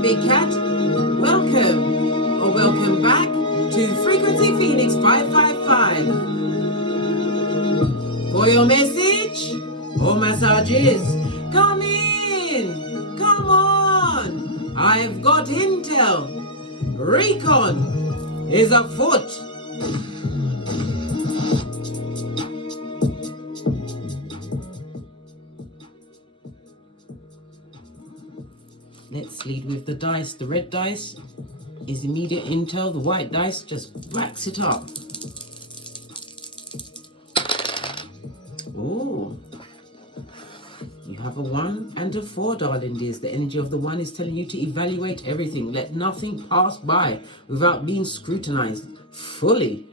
welcome, Big Cat. Welcome, or welcome back to Frequency Phoenix 555. For your message or massages, come in, come on. I've got intel. Recon is afoot. Let's lead with the dice. The red dice is immediate intel. The white dice just racks it up. Oh, you have a 1 and a 4, darling dears. The energy of the 1 is telling you to evaluate everything. Let nothing pass by without being scrutinized fully.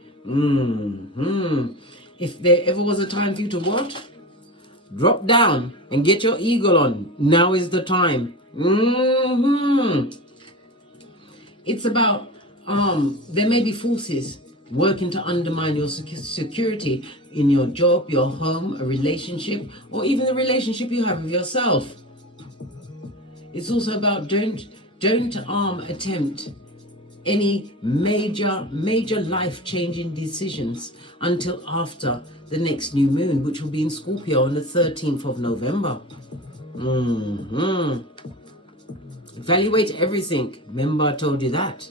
If there ever was a time for you to what? Drop down and get your eagle on. Now is the time. It's about there may be forces working to undermine your security in your job, your home, a relationship, or even the relationship you have with yourself. It's also about don't attempt any major life-changing decisions until after the next new moon, which will be in Scorpio on the 13th of November. Evaluate everything. Remember, I told you that.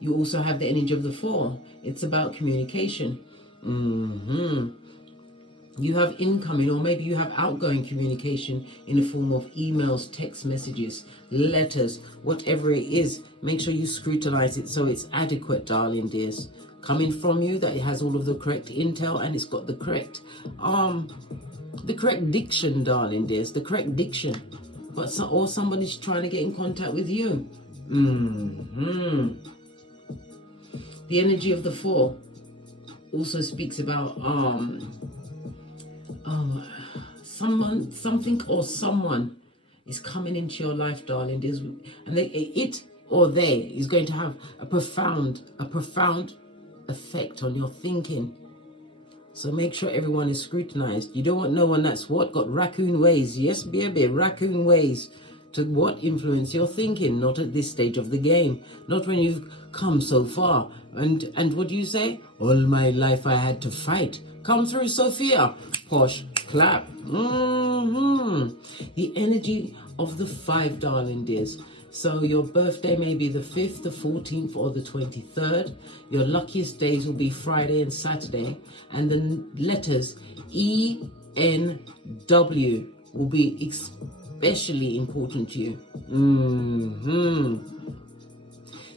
You also have the energy of the 4. It's about communication. You have incoming, or maybe you have outgoing communication in the form of emails, text messages, letters, whatever it is. Make sure you scrutinize it so it's adequate, darling dears. Coming from you, that it has all of the correct intel and it's got the correct diction, darling dears, the correct diction. But or somebody's trying to get in contact with you. The energy of the 4 also speaks about someone is coming into your life, darling dears, and it or they is going to have a profound effect on your thinking. So make sure everyone is scrutinized. You don't want no one that's got raccoon ways. Yes, baby, raccoon ways to influence your thinking. Not at this stage of the game. Not when you've come so far. And what do you say? All my life I had to fight. Come through, Sophia. Posh, clap. The energy of the 5, darling dears. So your birthday may be the 5th, the 14th, or the 23rd. Your luckiest days will be Friday and Saturday. And the letters E-N-W will be especially important to you.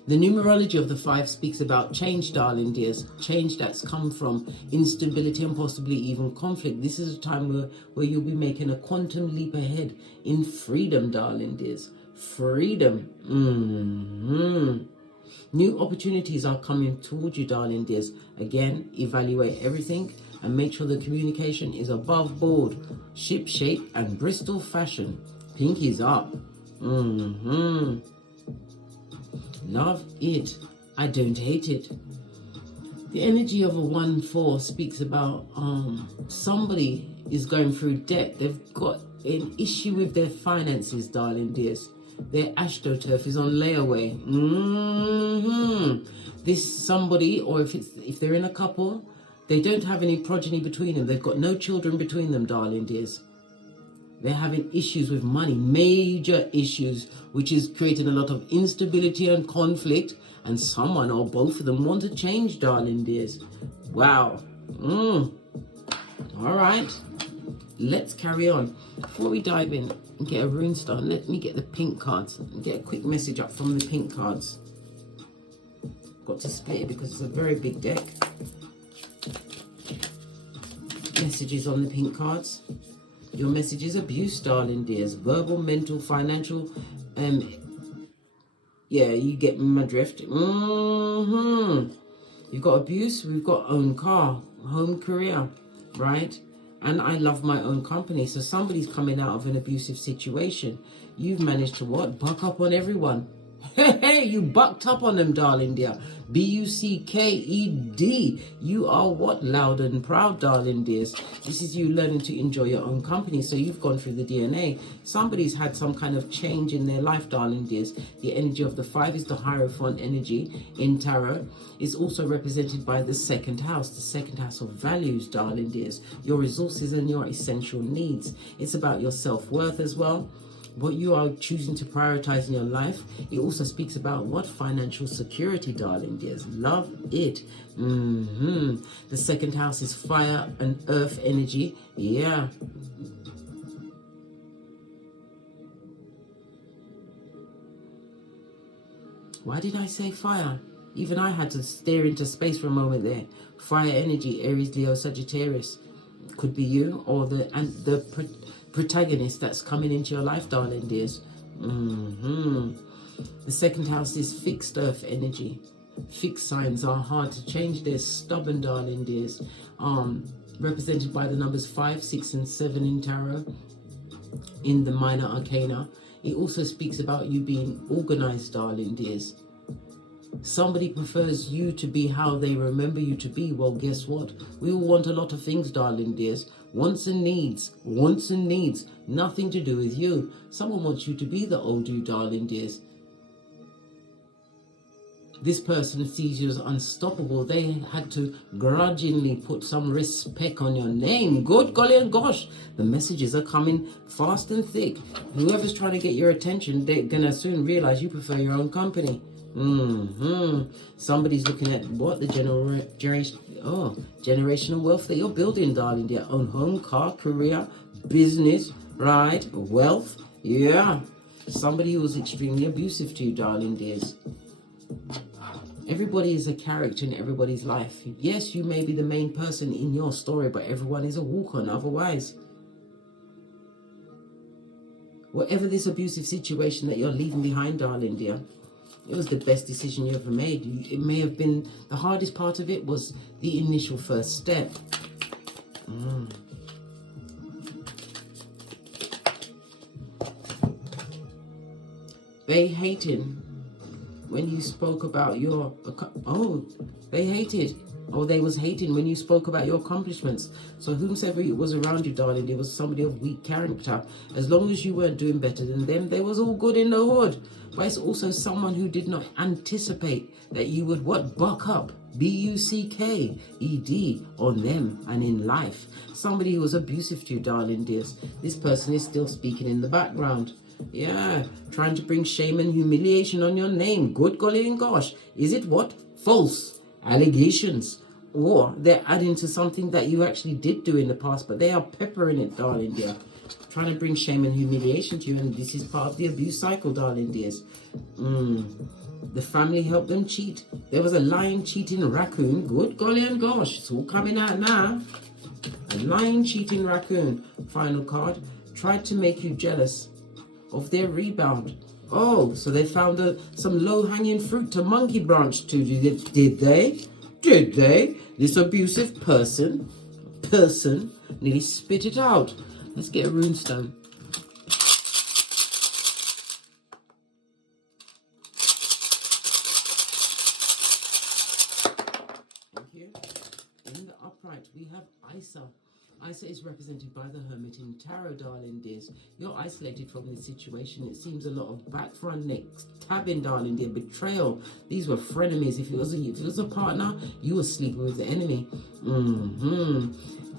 The numerology of the 5 speaks about change, darling dears. Change that's come from instability and possibly even conflict. This is a time where you'll be making a quantum leap ahead in freedom, darling dears. Freedom. New opportunities are coming towards you, darling dears. Again, evaluate everything and make sure the communication is above board, ship shape and Bristol fashion. Pinkies up. Love it. I don't hate it. The energy of a 1-4 speaks about somebody is going through debt. They've got an issue with their finances, darling dears. Their astroturf is on layaway. This somebody, or if they're in a couple, they don't have any progeny between them. They've got no children between them, darling dears. They're having issues with money, major issues, which is creating a lot of instability and conflict. And someone or both of them want to change, darling dears. Wow. All right. Let's carry on. Before we dive in and get a rune star, let me get the pink cards and get a quick message up from the pink cards. Got to split it because it's a very big deck. Messages on the pink cards. Your message is abuse, darling dears. Verbal, mental, financial. Yeah, you get my drift. You've got abuse. We've got own car, home career, right? And I love my own company. So somebody's coming out of an abusive situation. You've managed to what? Buck up on everyone. Hey, you bucked up on them, darling dear. BUCKED. You are what? Loud and proud, darling dears. This is you learning to enjoy your own company. So you've gone through the DNA. Somebody's had some kind of change in their life, darling dears. The energy of the 5 is the Hierophant energy in tarot. It's also represented by the 2nd house, the 2nd house of values, darling dears. Your resources and your essential needs. It's about your self-worth as well. What you are choosing to prioritize in your life. It also speaks about what? Financial security, darling dears. Love it. The 2nd house is fire and earth energy. Yeah. Why did I say fire? Even I had to stare into space for a moment there. Fire energy, Aries, Leo, Sagittarius. Could be you or the protagonist that's coming into your life, darling dears. The 2nd house is fixed earth energy. Fixed signs are hard to change. They're stubborn, darling dears. Represented by the numbers 5, 6, and 7 in tarot, in the minor arcana. It also speaks about you being organized, darling dears. Somebody prefers you to be how they remember you to be. Well, guess what? We all want a lot of things, darling dears. Wants and needs. Wants and needs. Nothing to do with you. Someone wants you to be the old you, darling dears. This person sees you as unstoppable. They had to grudgingly put some respect on your name. Good golly and gosh. The messages are coming fast and thick. Whoever's trying to get your attention, they're going to soon realize you prefer your own company. Somebody's looking at what? The generational wealth that you're building, darling. Their own home, car, career, business, right? Wealth. Yeah. Somebody who was extremely abusive to you, darling dears. Everybody is a character in everybody's life. Yes, you may be the main person in your story, but everyone is a walk-on otherwise. Whatever this abusive situation that you're leaving behind, darling dear, it was the best decision you ever made. It may have been, the hardest part of it was the initial first step. They hated when you spoke about your, they was hating when you spoke about your accomplishments. So whomsoever it was around you, darling, there was somebody of weak character. As long as you weren't doing better than them, they was all good in the hood. But it's also someone who did not anticipate that you would, what? Buck up. BUCKED on them and in life. Somebody who was abusive to you, darling dears. This person is still speaking in the background. Yeah, trying to bring shame and humiliation on your name. Good golly and gosh. Is it what? False allegations. Or they're adding to something that you actually did do in the past, but they are peppering it, darling dear. Trying to bring shame and humiliation to you, and this is part of the abuse cycle, darling dears. The family helped them cheat. There was a lying, cheating raccoon. Good golly and gosh, it's all coming out now. A lying, cheating raccoon. Final card. Tried to make you jealous of their rebound. Oh, so they found some low-hanging fruit to monkey branch to. Did they? Did they? This abusive person nearly spit it out. Let's get a rune stone. Thank you. In the upright, we have Isa. Isa is represented by the Hermit in tarot, darling dears. You're isolated from this situation. It seems a lot of back, front, neck, stabbing, darling dear, betrayal. These were frenemies. If it was a partner, you were sleeping with the enemy.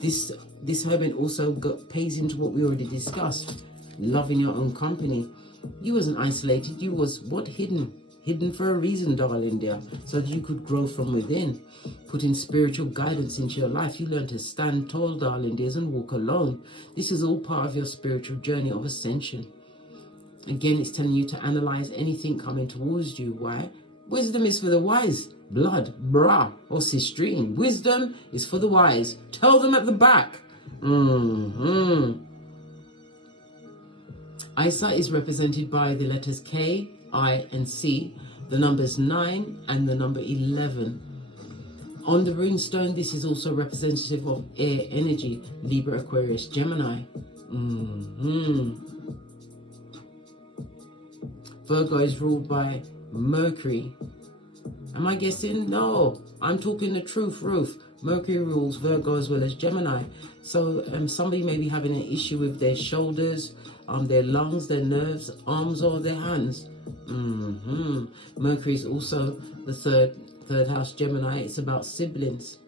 This Hermit also pays into what we already discussed. Loving your own company. You wasn't isolated. You was what? Hidden. Hidden for a reason, darling dear, so that you could grow from within. Putting spiritual guidance into your life. You learn to stand tall, darling dears, and walk alone. This is all part of your spiritual journey of ascension. Again, it's telling you to analyze anything coming towards you. Why? Wisdom is for the wise. Blood, bra, or sistrine. Wisdom is for the wise. Tell them at the back. Isa is represented by the letters K, I, and C, the numbers 9 and the number 11. On the rune stone, this is also representative of air energy, Libra, Aquarius, Gemini. Virgo is ruled by Mercury. Am I guessing? No, I'm talking the truth, Ruth. Mercury rules Virgo as well as Gemini. So somebody may be having an issue with their shoulders, their lungs, their nerves, arms, or their hands. Mercury is also the third house Gemini. It's about siblings.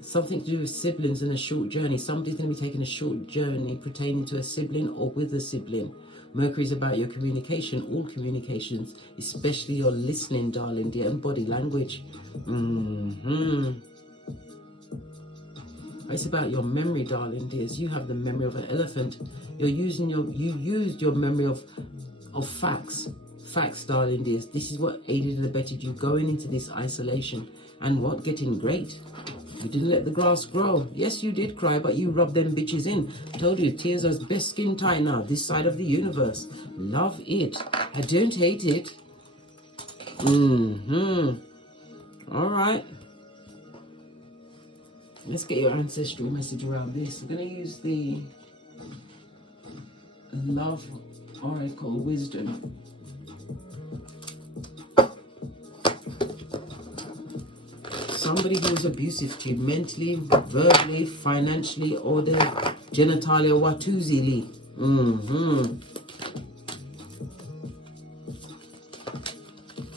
Something to do with siblings and a short journey. Somebody's going to be taking a short journey pertaining to a sibling or with a sibling. Mercury is about your communication, all communications, especially your listening, darling dear, and body language. It's about your memory, darling dears. You have the memory of an elephant. You used your memory of facts, darling dears. This is what aided and abetted you going into this isolation and what getting great. You didn't let the grass grow. Yes, you did cry, but you rubbed them bitches in. Told you, tears are best skin tight now, this side of the universe. Love it. I don't hate it. All right. Let's get your ancestral message around this. We're going to use the Love Oracle Wisdom. Somebody who is abusive to you mentally, verbally, financially, or the genitalia watuzili.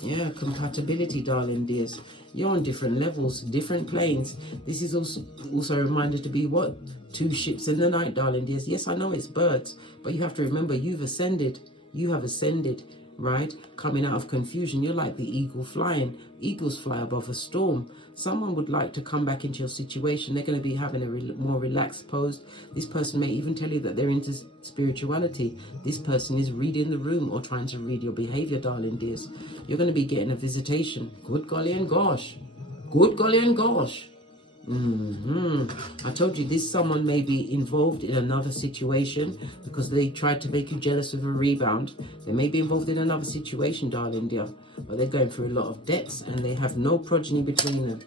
Yeah, compatibility, darling dears. You're on different levels, different planes. This is also a reminder to be what? Two ships in the night, darling dears. Yes, I know it's birds, but you have to remember you've ascended. You have ascended, right? Coming out of confusion. You're like the eagle flying. Eagles fly above a storm. Someone would like to come back into your situation. They're going to be having a more relaxed pose. This person may even tell you that they're into spirituality. This person is reading the room or trying to read your behavior, darling dears. You're going to be getting a visitation. Good golly and gosh. Good golly and gosh. I told you this someone may be involved in another situation because they tried to make you jealous with a rebound. They may be involved in another situation, darling dear, but they're going through a lot of debts and they have no progeny between them.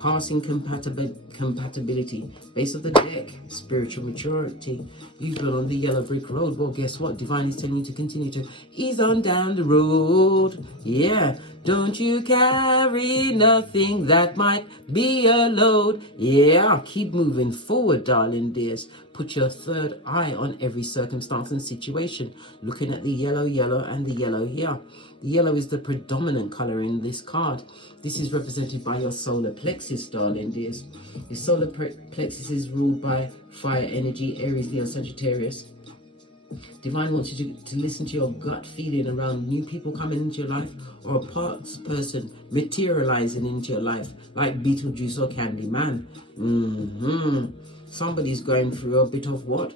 Passing compatibility. Base of the deck, spiritual maturity. You've been on the yellow brick road. Well, guess what? Divine is telling you to continue to ease on down the road. Yeah. Don't you carry nothing that might be a load. Yeah. Keep moving forward, darling dears. Put your third eye on every circumstance and situation. Looking at the yellow, and the yellow here. The yellow is the predominant color in this card. This is represented by your solar plexus, darling dears. Your solar plexus is ruled by fire energy, Aries, Leo, Sagittarius. Divine wants you to listen to your gut feeling around new people coming into your life or a past person materializing into your life, like Beetlejuice or Candyman. Somebody's going through a bit of what?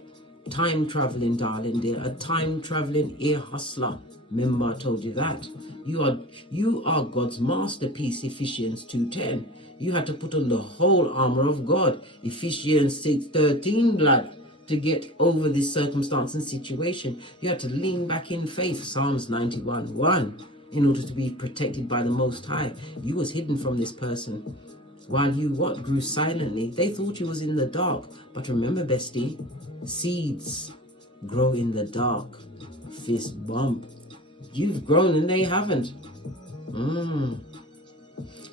Time traveling, darling dear. A time traveling ear hustler. Remember I told you that. You are God's masterpiece, Ephesians 2:10. You had to put on the whole armor of God, Ephesians 6:13, blood, to get over this circumstance and situation. You had to lean back in faith, Psalms 91:1, in order to be protected by the Most High. You was hidden from this person. While you grew silently. They thought you was in the dark. But remember, bestie, seeds grow in the dark. Fist bump. You've grown and they haven't.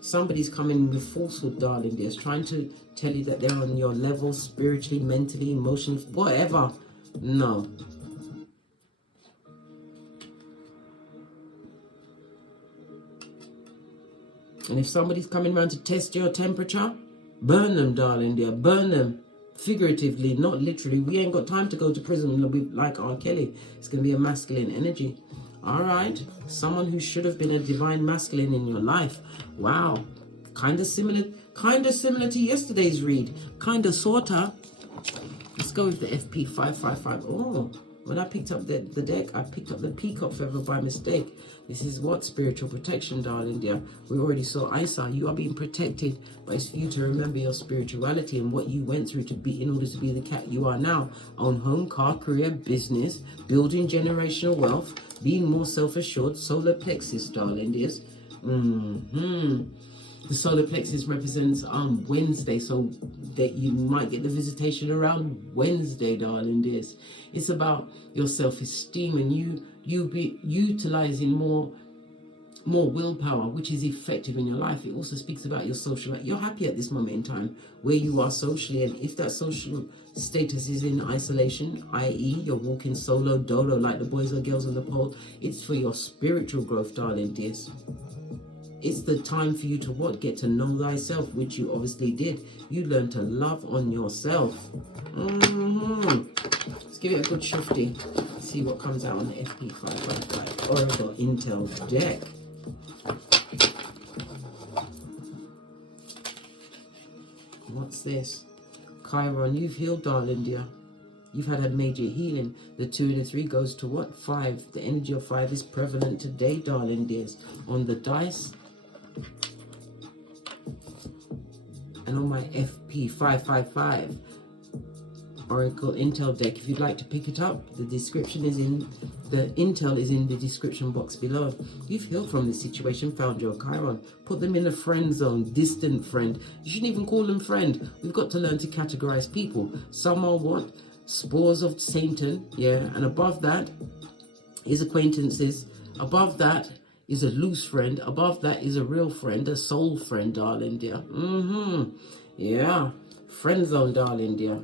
Somebody's coming with falsehood, darling dears, trying to tell you that they're on your level spiritually, mentally, emotionally, whatever. No. And if somebody's coming around to test your temperature, burn them, darling dear, burn them. Figuratively, not literally. We ain't got time to go to prison and be like R. Kelly. It's going to be a masculine energy. All right. Someone who should have been a divine masculine in your life. Wow. Kind of similar to yesterday's read. Kind of, sorta. Let's go with the FP555. Oh, when I picked up the deck, I picked up the peacock feather by mistake. This is what? Spiritual protection, darling dear. We already saw Isa. You are being protected, but it's for you to remember your spirituality and what you went through to be in order to be the cat you are now. Own home, car, career, business, building generational wealth, being more self-assured, solar plexus, darling dears. The solar plexus represents Wednesday, so that you might get the visitation around Wednesday, darling dears. It's about your self-esteem and you be utilizing more willpower, which is effective in your life. It also speaks about your social life. You're happy at this moment in time where you are socially, and if that social status is in isolation, i.e. you're walking solo dolo like the boys or girls on the pole, it's for your spiritual growth, darling dears. It's the time for you to what? Get to know thyself, which you obviously did. You learn to love on yourself. Let's give it a good shifty. See what comes out on the FP555 Oracle Intel deck. What's this? Chiron, you've healed, darling dear. You've had a major healing. The 2 and the 3 goes to what? 5. The energy of 5 is prevalent today, darling dears. On the dice. And on my FP555 Oracle Intel deck, if you'd like to pick it up, the description is in, the Intel is in the description box below. You've healed from this situation, found your Chiron. Put them in a friend zone, distant friend. You shouldn't even call them friend. We've got to learn to categorize people. Some are what? Spores of Satan, yeah, and above that is acquaintances. Above that is a loose friend. Above that is a real friend, a soul friend, darling dear. Yeah, friend zone, darling dear.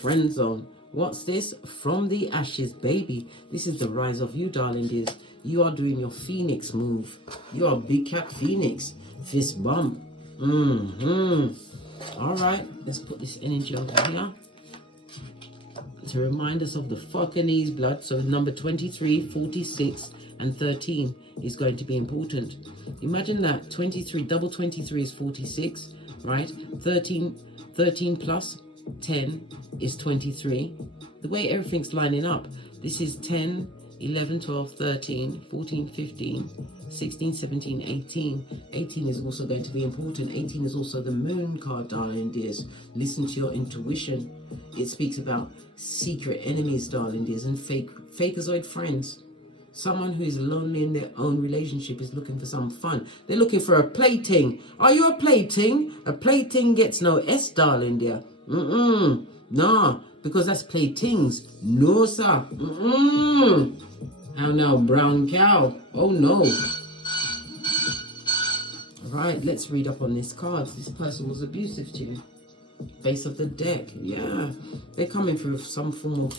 Friend zone. What's this? From the ashes, baby. This is the rise of you, darling dears. You are doing your phoenix move. You are big cat phoenix. Fist bump. All right, let's put this energy over here to remind us of the Fuckanese blood. So number 23, 46, and 13 is going to be important. Imagine that 23, double 23 is 46, right? 13 plus 10 is 23. The way everything's lining up, this is 10, 11, 12, 13, 14, 15, 16, 17, 18. 18 is also going to be important. 18 is also the moon card, darling dears. Listen to your intuition. It speaks about secret enemies, darling dears, and fakeazoid friends. Someone who is lonely in their own relationship is looking for some fun. They're looking for a plaything. Are you a plaything? A plaything gets no S, darling dear. Nah, because that's playthings. No, sir. How now, brown cow? Oh, no. Right, let's read up on this card. This person was abusive to you. Base of the deck. Yeah. They're coming through some form of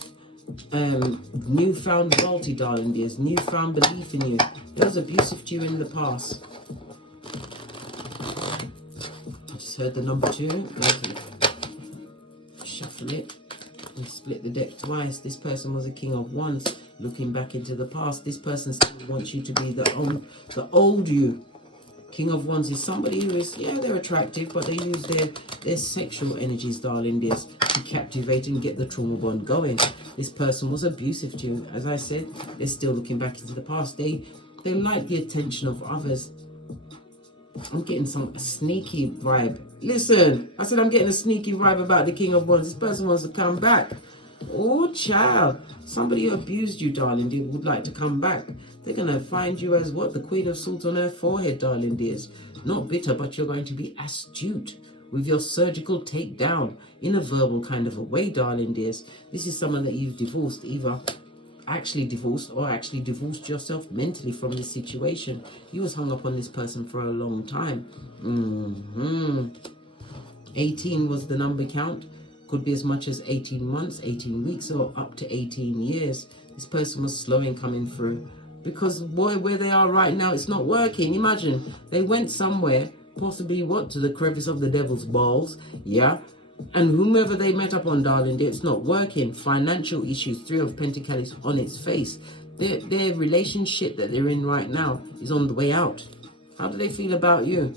newfound loyalty, darling dears. Newfound belief in you. It was abusive to you in the past. I just heard the number 2. Shuffle it and split the deck twice. This person was a king of wands. Looking back into the past, this person still wants you to be the old you. King of wands is somebody who is, yeah, they're attractive, but they use their sexual energies, darling dears, to captivate and get the trauma bond going. This person was abusive to you. As I said, they're still looking back into the past. They like the attention of others. I'm getting some sneaky vibe. Listen, I said I'm getting a sneaky vibe about the King of Wands. This person wants to come back. Oh, child. Somebody who abused you, darling dear, would like to come back. They're going to find you as what? The Queen of Swords on her forehead, darling dears. Not bitter, but you're going to be astute with your surgical takedown in a verbal kind of a way, darling dears. This is someone that you've divorced, either actually divorced or actually divorced yourself mentally from this situation. You was hung up on this person for a long time. 18 was the number count. Could be as much as 18 months, 18 weeks, or up to 18 years. This person was slow in coming through. Because, boy, where they are right now, it's not working. Imagine, they went somewhere, possibly, what, to the crevice of the devil's balls, yeah? And whomever they met up on, darling dear, it's not working. Financial issues, 3 of Pentacles on its face. Their relationship that they're in right now is on the way out. How do they feel about you?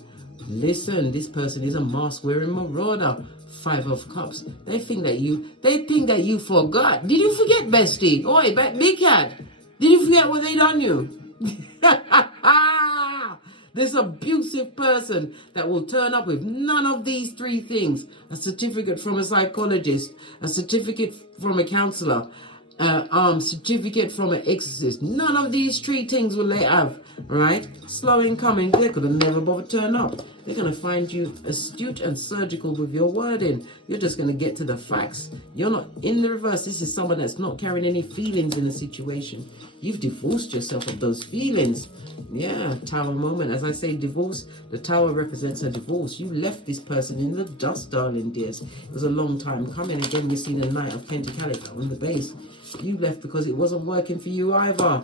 Listen, this person is a mask-wearing marauder. 5 of Cups. They think that you forgot. Did you forget, bestie? Oi, big cat. Did you forget what they done you? This abusive person that will turn up with none of these 3 things. A certificate from a psychologist, a certificate from a counselor, certificate from an exorcist. None of these three things will they have, right? Slow in coming. They could have never bothered turn up. They're going to find you astute and surgical with your wording. You're just going to get to the facts. You're not in the reverse. This is someone that's not carrying any feelings in a situation. You've divorced yourself of those feelings. Yeah, tower moment. As I say, divorce, the tower represents a divorce. You left this person in the dust, darling dears. It was a long time coming. Again, we've seen the Knight of Pentacles on the base. You left because it wasn't working for you either,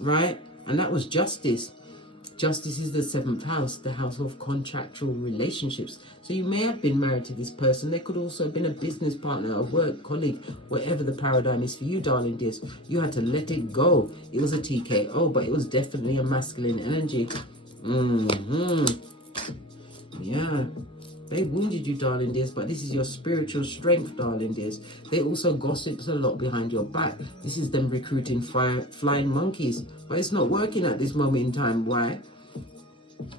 right? And that was justice. Justice is the 7th house, the house of contractual relationships. So you may have been married to this person. They could also have been a business partner, a work colleague, whatever the paradigm is for you, darling dears. You had to let it go. It was a TKO, but it was definitely a masculine energy. Yeah. They wounded you, darling dears, but this is your spiritual strength, darling dears. They also gossips a lot behind your back. This is them recruiting flying monkeys. But it's not working at this moment in time. Why?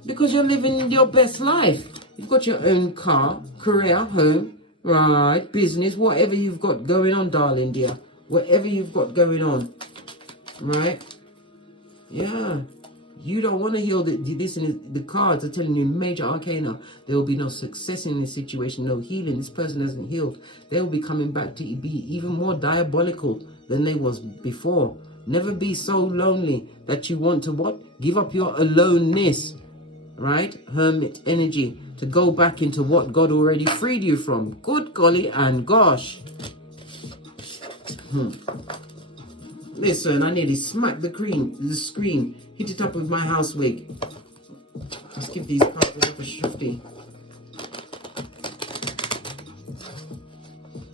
Because you're living your best life. You've got your own car, career, home, right, business, whatever you've got going on, darling dear. Whatever you've got going on, right? Yeah. You don't want to heal this, and the cards are telling you major arcana. There will be no success in this situation, no healing. This person hasn't healed. They will be coming back to be even more diabolical than they was before. Never be so lonely that you want to what? Give up your aloneness, right? Hermit energy to go back into what God already freed you from. Good golly and gosh. Listen, I nearly smacked the screen. Hit it up with my house wig. Let's give these cards a bit of a shifty.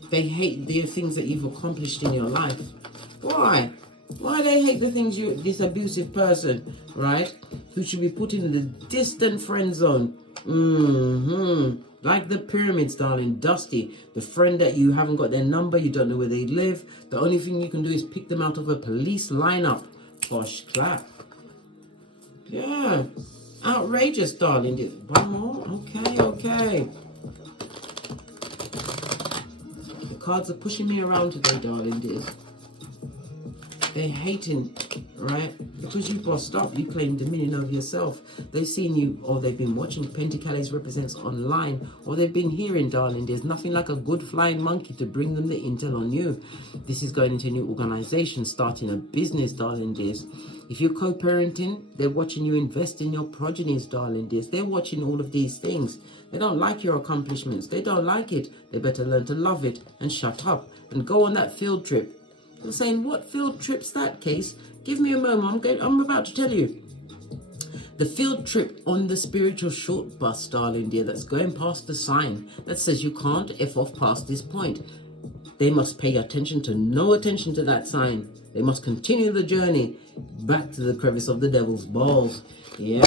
They hate the things that you've accomplished in your life. Why? Why they hate the things this abusive person, right? Who should be put in the distant friend zone. Like the pyramids, darling, dusty. The friend that you haven't got their number, you don't know where they live. The only thing you can do is pick them out of a police lineup. Gosh, clap. Yeah. Outrageous, darling. One more? Okay. The cards are pushing me around today, darling dears. They're hating, right? Because you bossed up, you claim dominion over yourself. They've seen you, or they've been watching. Pentacles represents online, or they've been hearing, darling. There's nothing like a good flying monkey to bring them the intel on you. This is going into a new organization, starting a business, darling dears. If you're co-parenting, they're watching you invest in your progenies, darling dears. They're watching all of these things. They don't like your accomplishments. They don't like it. They better learn to love it and shut up and go on that field trip. They're saying, what field trip's that, Case? Give me a moment. I'm about to tell you. The field trip on the spiritual short bus, darling dear, that's going past the sign that says you can't F off past this point. They must pay attention to that sign. They must continue the journey back to the crevice of the devil's balls. Yeah.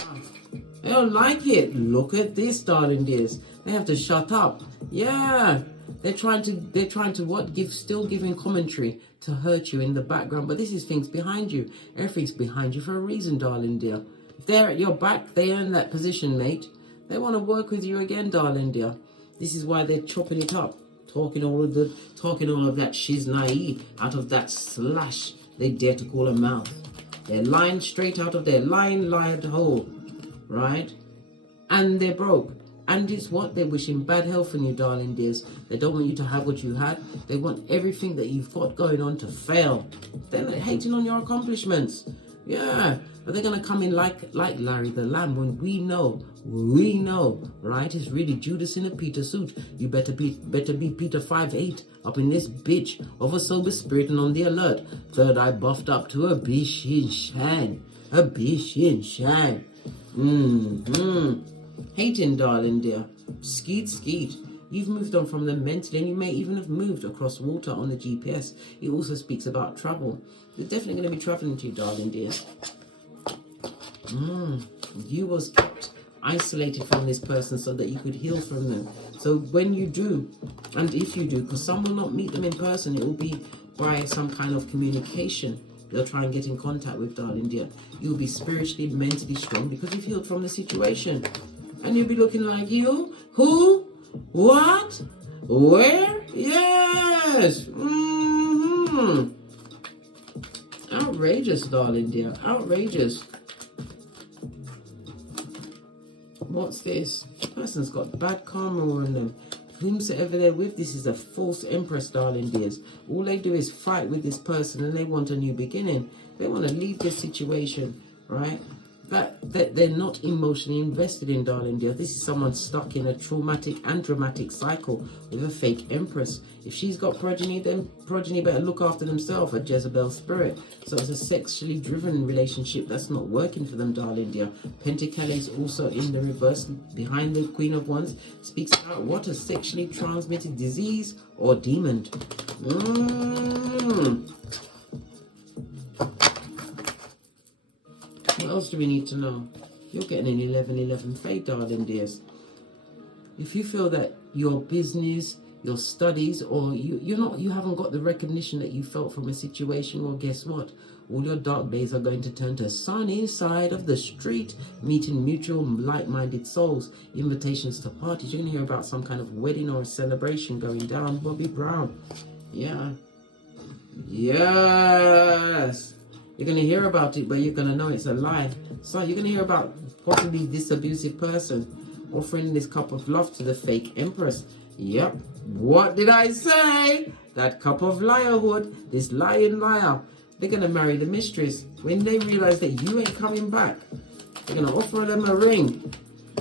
They don't like it. Look at this, darling dears. They have to shut up. Yeah. They're trying to what? Still giving commentary to hurt you in the background. But this is things behind you. Everything's behind you for a reason, darling dear. If they're at your back, they earn that position, mate. They want to work with you again, darling dear. This is why they're chopping it up. Talking all of that shiznai out of that slash they dare to call a mouth. They're lying straight out of their lied hole, right? And they're broke. And it's what? They're wishing bad health on you, darling dears. They don't want you to have what you had. They want everything that you've got going on to fail. They're hating on your accomplishments. Yeah. But they're going to come in like Larry the Lamb when we know, right? It's really Judas in a Peter suit. You better be Peter 5'8", up in this bitch of a sober spirit and on the alert. Third eye buffed up to a bish in shine. Hating, darling dear. Skeet. You've moved on from them mentally, and you may even have moved across water on the GPS. It also speaks about travel. They're definitely going to be traveling to you, darling dear. You was kept isolated from this person so that you could heal from them. So when you do, and if you do, because some will not meet them in person, it will be by some kind of communication they'll try and get in contact with, darling dear. You'll be spiritually, mentally strong because you've healed from the situation. And you'll be looking like, you? Who? What? Where? Yes. outrageous, darling dear. Outrageous. What's this? The person's got bad karma on them. Whomsoever they're with, this is a false empress, darling dears. All they do is fight with this person and they want a new beginning. They want to leave this situation, right? That they're not emotionally invested in, darling dear. This is someone stuck in a traumatic and dramatic cycle with a fake empress. If she's got progeny, then progeny better look after themselves, a Jezebel spirit. So it's a sexually driven relationship that's not working for them, darling dear. Pentacles also in the reverse behind the Queen of Wands speaks about what? A sexually transmitted disease or demon. What else do we need to know? You're getting an 11-11 fade, darling dears. If you feel that your business, your studies, or you haven't got the recognition that you felt from a situation, well, guess what? All your dark days are going to turn to sunny side of the street, meeting mutual like-minded souls, invitations to parties. You're going to hear about some kind of wedding or a celebration going down. Bobby Brown. Yeah. Yes. You're going to hear about it, but you're going to know it's a lie. So you're going to hear about possibly this abusive person offering this cup of love to the fake empress. Yep. What did I say? That cup of liarhood, this lying liar. They're going to marry the mistress. When they realize that you ain't coming back, they're going to offer them a ring.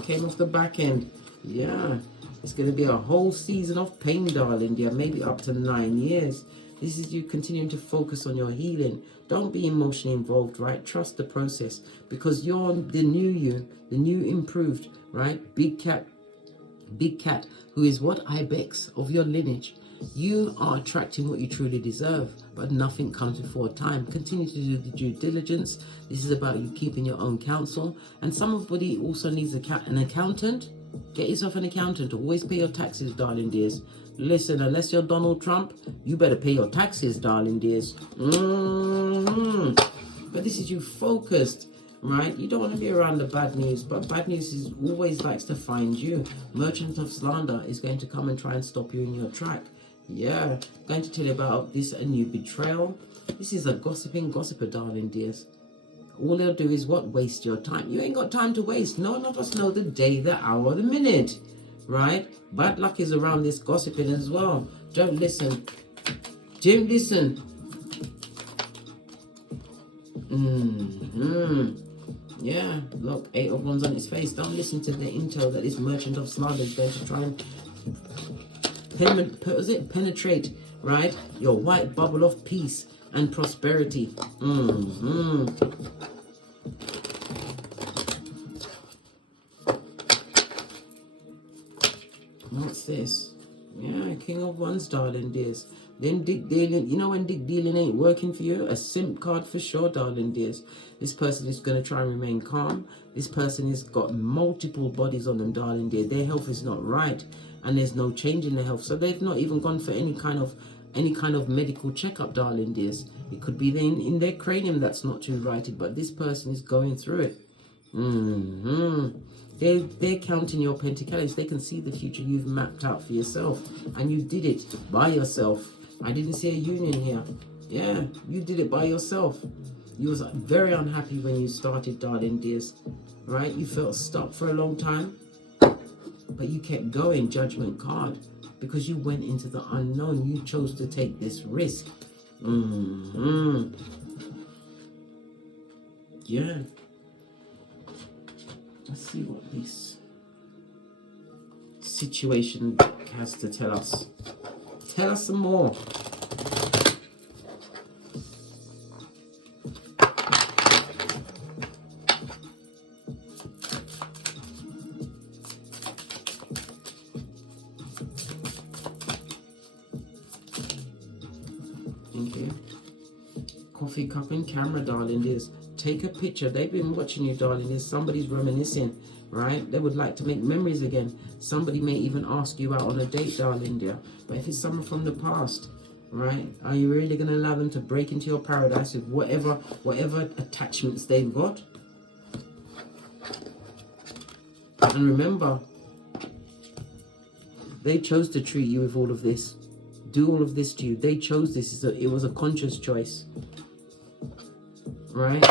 Came off the back end. Yeah. It's going to be a whole season of pain, darling. Yeah, maybe up to 9 years. This is you continuing to focus on your healing. Don't be emotionally involved, right? Trust the process, because you're the new you, the new improved, right? Big cat, who is what? Ibex of your lineage. You are attracting what you truly deserve, but nothing comes before time. Continue to do the due diligence. This is about you keeping your own counsel. And somebody also needs an accountant. Get yourself an accountant. Always pay your taxes, darling dears. Listen, unless you're Donald Trump, you better pay your taxes, darling dears. But this is you focused, right? You don't want to be around the bad news, but bad news is always likes to find you. Merchant of slander is going to come and try and stop you in your track. Yeah, going to tell you about this, a new betrayal. This is a gossiping gossiper, darling dears. All they'll do is what? Waste your time. You ain't got time to waste. None of us know the day, the hour, the minute, right? Bad luck is around this gossiping as well. Don't listen. Don't listen. Yeah, look, 8 of Wands on his face. Don't listen to the intel that this merchant of slander is going to try and penetrate, right? Your white bubble of peace and prosperity. What's this? Yeah, King of Wands, darling dears. Then dick dealing, you know when dick dealing ain't working for you? A simp card for sure, darling dears. This person is going to try and remain calm. This person has got multiple bodies on them, darling dear. Their health is not right, and there's no change in their health. So they've not even gone for any kind of medical checkup, darling dears. It could be in their cranium that's not too righted, but this person is going through it. They're counting your pentacles. They can see the future you've mapped out for yourself, and you did it by yourself. I didn't see a union here. Yeah, you did it by yourself. You was very unhappy when you started, darling dears, right? You felt stuck for a long time, but you kept going, Judgment card, because you went into the unknown. You chose to take this risk. Yeah. Let's see what this situation has to tell us. Tell us some more. Thank you. Coffee cup and camera, darling dears. Take a picture. They've been watching you, darling dears. Somebody's reminiscing, right? They would like to make memories again. Somebody may even ask you out on a date, darling dear. But if it's someone from the past, right? Are you really going to allow them to break into your paradise with whatever attachments they've got? And remember, they chose to treat you with all of this. Do all of this to you. They chose this. It was a conscious choice. right?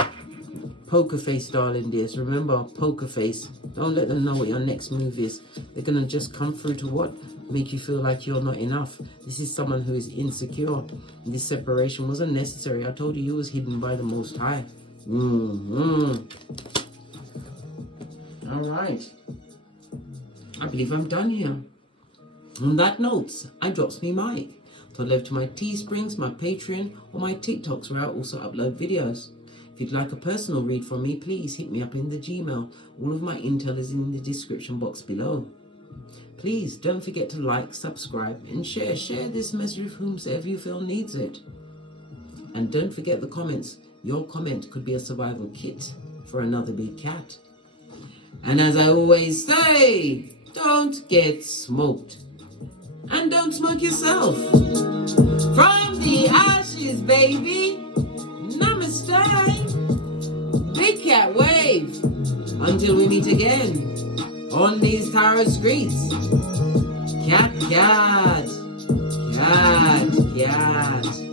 Poker face, darling dears. Remember, poker face. Don't let them know what your next move is. They're going to just come through to what? Make you feel like you're not enough. This is someone who is insecure. This separation wasn't necessary. I told you was hidden by the Most High. All right. I believe I'm done here. On that note, I drops me mic. To left to my Teesprings, my Patreon, or my TikToks where I also upload videos. If you'd like a personal read from me, please hit me up in the Gmail. All of my intel is in the description box below. Please don't forget to like, subscribe, and share. Share this message with whomsoever you feel needs it. And don't forget the comments. Your comment could be a survival kit for another big cat. And as I always say, don't get smoked. And don't smoke yourself. From the ashes, baby. Namaste. Big cat wave. Until we meet again on these tarot streets. Cat, cat. Cat, cat.